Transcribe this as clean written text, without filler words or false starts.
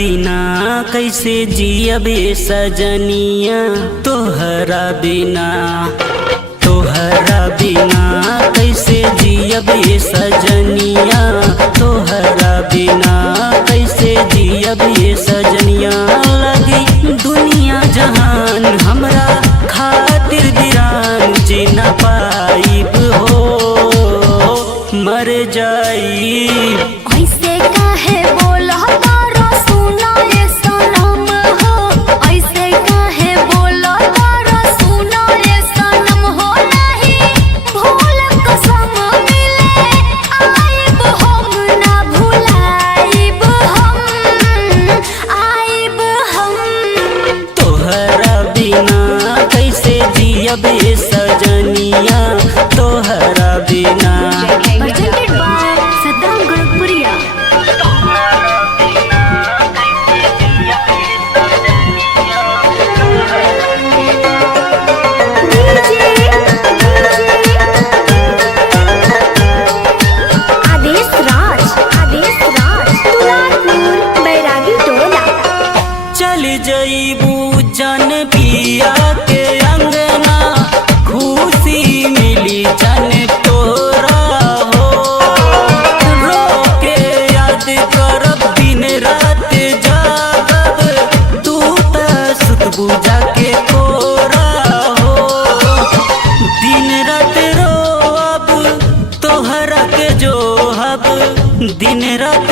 बिना कैसे जियबे सजनिया, तोहरा बिना कैसे जियबे सजनिया, तोहरा बिना कैसे जियबे सजनिया। लगी दुनिया जहान हमरा खातिर वीरान, जी न पाइब हो मर जाइब। ऐसे काहे बोला तारा सुना ये सनम हो, ऐसे काहे बोला तारा सुना ये सनम हो। नहीं भूल कसम मिले आइब हम, ना भुलाइब हम। तोहरा बिना कैसे जियबे सजनिया, तोहरा बिना। Presented by Saddam Gurukpuriya। आदेश राज तुलारपुर बैरागी टोला। चल जइबू जन पिया के अंगना, खुशी मिली जन तोरा हो। रोके याद करब दिन रात जागब, तू त सुतबू जाके कोरा हो। दिन रात रोअब तोहरा के जोहब, दिन रात